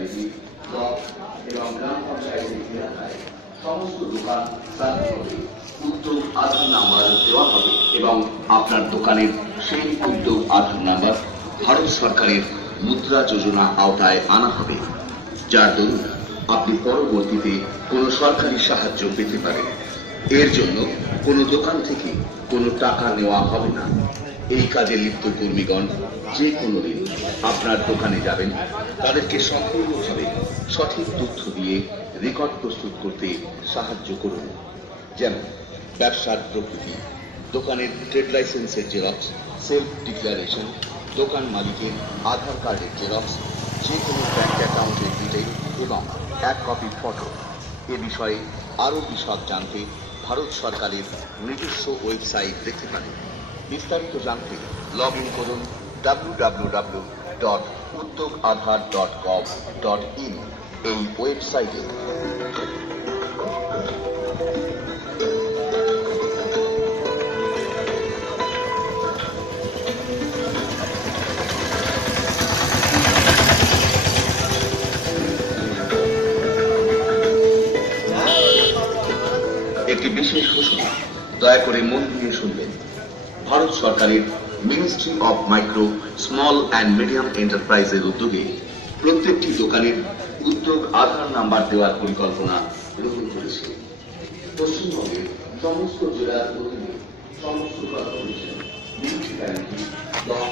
Municipality block এবং গ্রাম পঞ্চায়েতের এলাকায় সমস্ত দোকান প্রাথমিকভাবে উদ্যোগ আধার নাম্বার দেওয়া হবে এবং আপনার দোকানের সেই উদ্যোগ আধার নাম্বার ভারত সরকারের মুদ্রা যোজনা আওতায় আনা হবে, যার দরুন আপনি পরবর্তীতে কোনো সরকারি সাহায্য পেতে পারেন। এর জন্য কোনো দোকান থেকে কোনো টাকা নেওয়া হবে না। এই কাজে লিপ্ত কর্মীগণ যে কোনো দিন আপনার দোকানে যাবেন, তাদেরকে সম্পূর্ণভাবে সঠিক তথ্য দিয়ে রেকর্ড প্রস্তুত করতে সাহায্য করুন। যেমন ব্যবসার প্রকৃতি, দোকানের ট্রেড লাইসেন্সের জেরক্স, সেলফ ডিক্লারেশন, দোকান মালিকের আধার কার্ডের জেরক্স, যে কোনো ব্যাংক অ্যাকাউন্টের ডিটেইল এবং এক কপি ফটো। এ বিষয়ে আরও বিশদ জানতে ভারত সরকারের নিজস্ব ওয়েবসাইট দেখতে পারেন। বিস্তারিত জানতে লগ ইন করুন www.uddogadhar.gov.in এই ওয়েবসাইটে। একটি বিশেষ ঘোষণা, দয়া করে মন দিয়ে শুনবেন। ভারত সরকারের ministry of micro, small and medium এন্টারপ্রাইজের উদ্যোগে প্রত্যেকটি দোকানের উদ্যোগ আধার নাম্বার দেওয়ার পরিকল্পনা গ্রহণ করেছে। পশ্চিমবঙ্গের সমস্ত জেলার অধীনে সমস্ত কর্পোরেশন, মিউনিসিপ্যালিটি, ব্লক